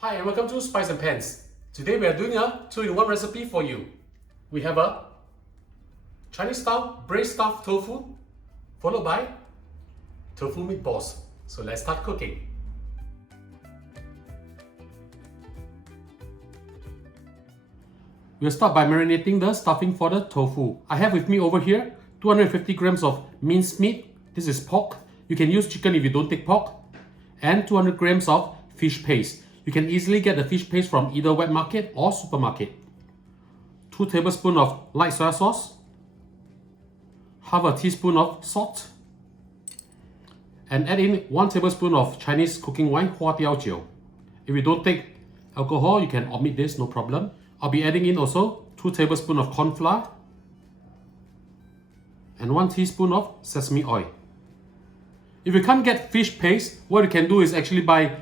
Hi and welcome to Spice and Pans. Today we are doing a 2-in-1 recipe for you. We have a Chinese style braised stuffed tofu followed by tofu meatballs. So let's start cooking. We'll start by marinating the stuffing for the tofu. I have with me over here 250 grams of minced meat. This is pork. You can use chicken if you don't take pork. And 200 grams of fish paste. You can easily get the fish paste from either wet market or supermarket. 2 tablespoons of light soy sauce. Half a teaspoon of salt. And add in 1 tablespoon of Chinese cooking wine, Huatiao. If you don't take alcohol, you can omit this, no problem. I'll be adding in also 2 tablespoons of corn flour and 1 teaspoon of sesame oil. If you can't get fish paste, what you can do is actually buy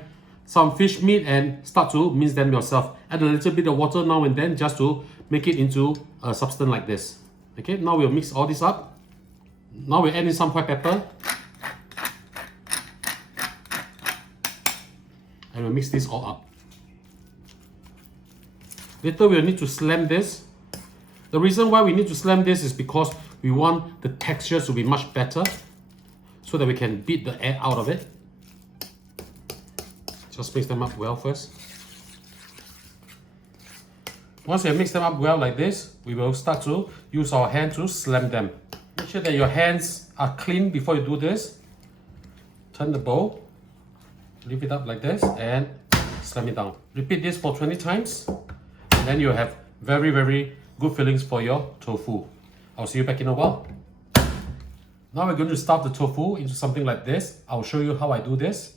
some fish meat and start to mince them yourself. Add a little bit of water now and then just to make it into a substance like this. Okay, now we'll mix all this up. Now we'll add in some white pepper. And we'll mix this all up. Later we'll need to slam this. The reason why we need to slam this is because we want the texture to be much better so that we can beat the air out of it. Just mix them up well first. Once you mix them up well like this, we will start to use our hand to slam them. Make sure that your hands are clean before you do this. Turn the bowl, lift it up like this and slam it down. Repeat this for 20 times and then you'll have very good fillings for your tofu. I'll see you back in a while. Now we're going to stuff the tofu into something like this. I'll show you how I do this.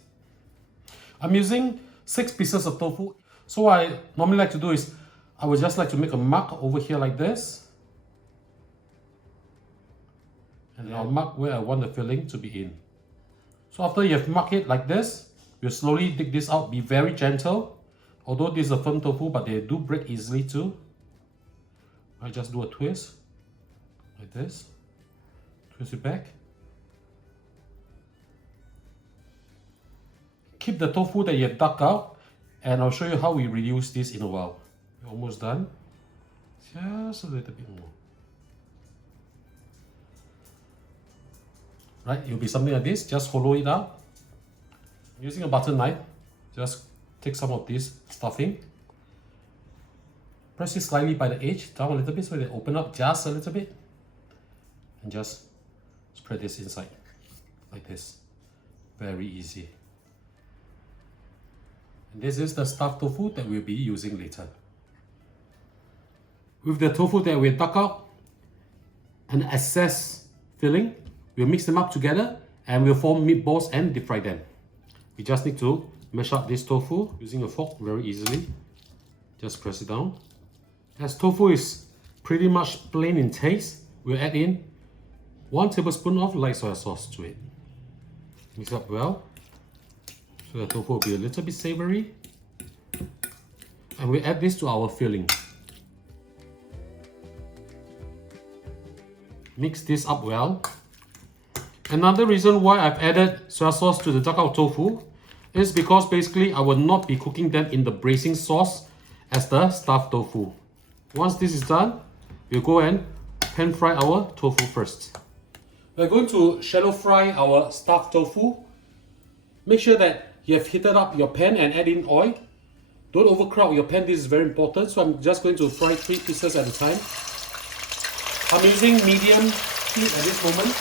I'm using 6 pieces of tofu. So what I normally like to do is, I would just like to make a mark over here like this. And I'll mark where I want the filling to be in. So after you have marked it like this, you slowly dig this out. Be very gentle. Although this is a firm tofu, but they do break easily too. I just do a twist like this. Twist it back. Keep the tofu that you have dug out, and I'll show you how we reduce this in a while. We're almost done. Just a little bit more. Right, it'll be something like this. Just hollow it out. Using a butter knife, just take some of this stuffing. Press it slightly by the edge, down a little bit so they open up just a little bit. And just spread this inside, like this. Very easy. And this is the stuffed tofu that we'll be using later. With the tofu that we dug out and excess filling, we'll mix them up together and we'll form meatballs and deep fry them. We just need to mash up this tofu using a fork very easily. Just press it down. As tofu is pretty much plain in taste, we'll add in 1 tablespoon of light soy sauce to it. Mix it up well. So the tofu will be a little bit savory. And we add this to our filling. Mix this up well. Another reason why I've added soy sauce to the dug out tofu is because basically I will not be cooking them in the braising sauce as the stuffed tofu. Once this is done, we'll go and pan fry our tofu first. We're going to shallow fry our stuffed tofu. Make sure that you have heated up your pan and add in oil. Don't overcrowd your pan, this is very important. So I'm just going to fry 3 pieces at a time. I'm using medium heat at this moment.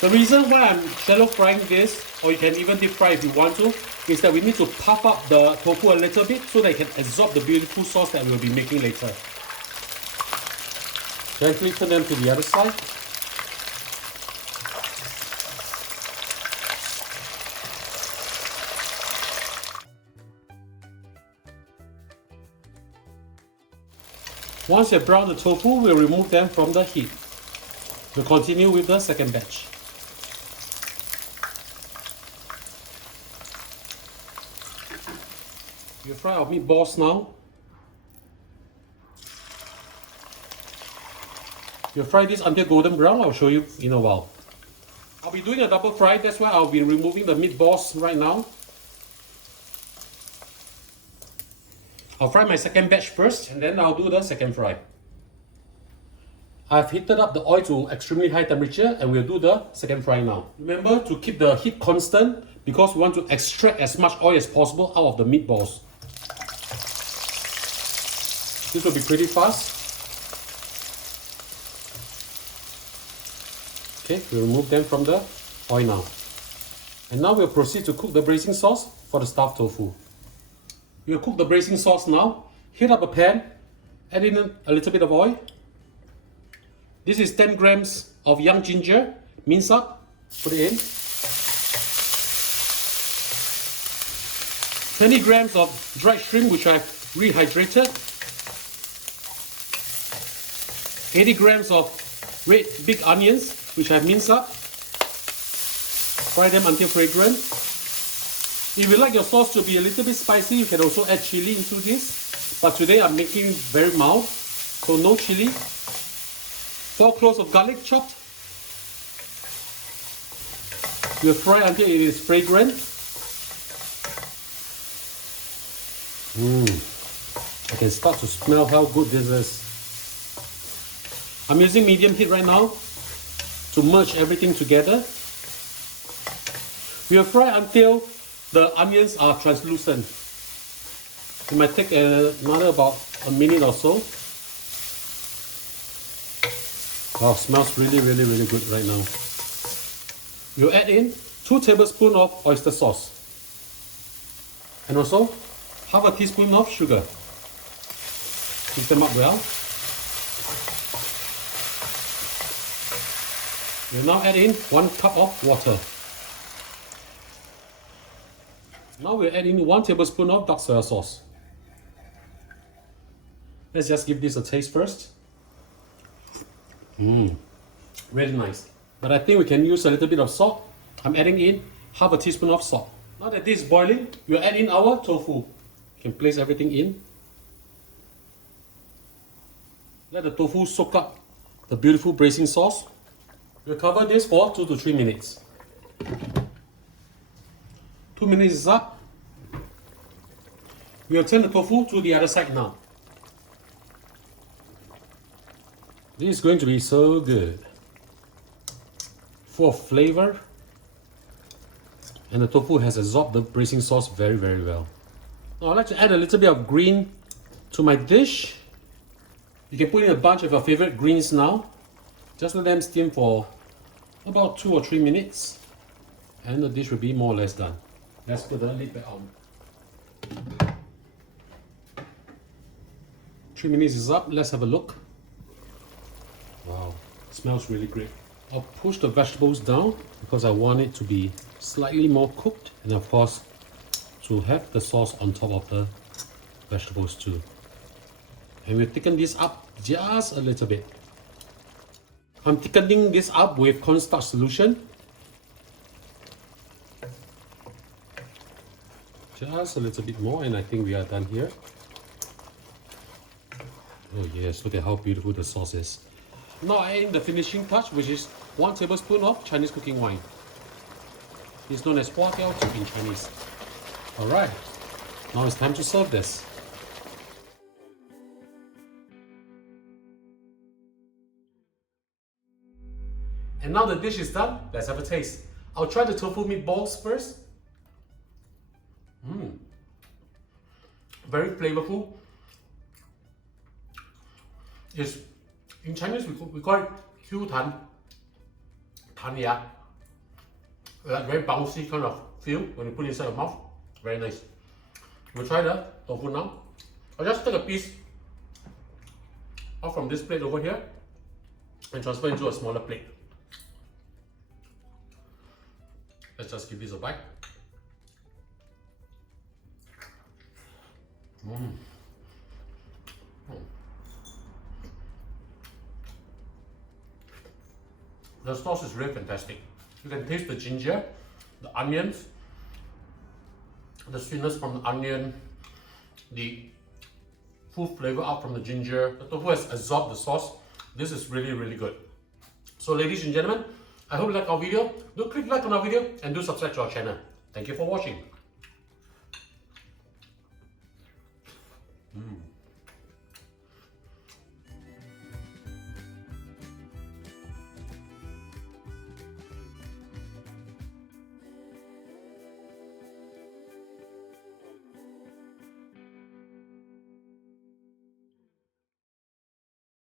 The reason why I'm shallow frying this, or you can even deep fry if you want to, is that we need to puff up the tofu a little bit so that it can absorb the beautiful sauce that we'll be making later. Gently turn them to the other side. Once you have browned the tofu, we'll remove them from the heat. We'll continue with the second batch. We'll fry our meatballs now. We'll fry this until golden brown. I'll show you in a while. I'll be doing a double fry, that's why I'll be removing the meatballs right now. I'll fry my second batch first, and then I'll do the second fry. I've heated up the oil to extremely high temperature, and we'll do the second fry now. Remember to keep the heat constant because we want to extract as much oil as possible out of the meatballs. This will be pretty fast. Okay, we remove them from the oil now. And now we'll proceed to cook the braising sauce for the stuffed tofu. We'll cook the braising sauce now. Heat up a pan, add in a little bit of oil. This is 10 grams of young ginger, minced up, put it in. 20 grams of dried shrimp which I've rehydrated. 80 grams of red big onions which I've minced up. Fry them until fragrant. If you like your sauce to be a little bit spicy, you can also add chili into this. But today I'm making very mild, so no chili. 4 cloves of garlic chopped. We'll fry until it is fragrant. I can start to smell how good this is. I'm using medium heat right now to merge everything together. We'll fry until the onions are translucent. It might take another about a minute or so. Wow, smells really good right now. We'll add in 2 tablespoons of oyster sauce. And also half a teaspoon of sugar. Mix them up well. We'll now add in 1 cup of water. Now we'll add in 1 tablespoon of dark soy sauce. Let's just give this a taste first. Really nice. But I think we can use a little bit of salt. I'm adding in half a teaspoon of salt. Now that this is boiling, we'll add in our tofu. You can place everything in. Let the tofu soak up the beautiful braising sauce. We'll cover this for 2 to 3 minutes. 2 minutes is up. We'll turn the tofu to the other side now. This is going to be so good. Full of flavor. And the tofu has absorbed the braising sauce very well. Now I'd like to add a little bit of green to my dish. You can put in a bunch of your favorite greens now. Just let them steam for about 2 or 3 minutes. And the dish will be more or less done. Let's put the lid back on. 3 minutes is up. Let's have a look. Wow, smells really great. I'll push the vegetables down because I want it to be slightly more cooked, and of course to have the sauce on top of the vegetables too. And we'll thicken this up just a little bit. I'm thickening this up with cornstarch solution. Just a little bit more, and I think we are done here. Oh yes, look at how beautiful the sauce is. Now I add in the finishing touch, which is 1 tablespoon of Chinese cooking wine. It's known as Huatiao in Chinese. Alright, now it's time to serve this. And now the dish is done, let's have a taste. I'll try the tofu meatballs first. Very flavorful. Yes, in Chinese we call it Q tan, tanya. Like very bouncy kind of feel when you put it inside your mouth. Very nice. We'll try the tofu now. I'll just take a piece off from this plate over here and transfer into a smaller plate. Let's just give this a bite. The sauce is really fantastic. You can taste the ginger, the onions, the sweetness from the onion, the full flavor out from the ginger. The tofu has absorbed the sauce. This is really good. So ladies and gentlemen, I hope you like our video. Do click like on our video and do subscribe to our channel. Thank you for watching. Mm.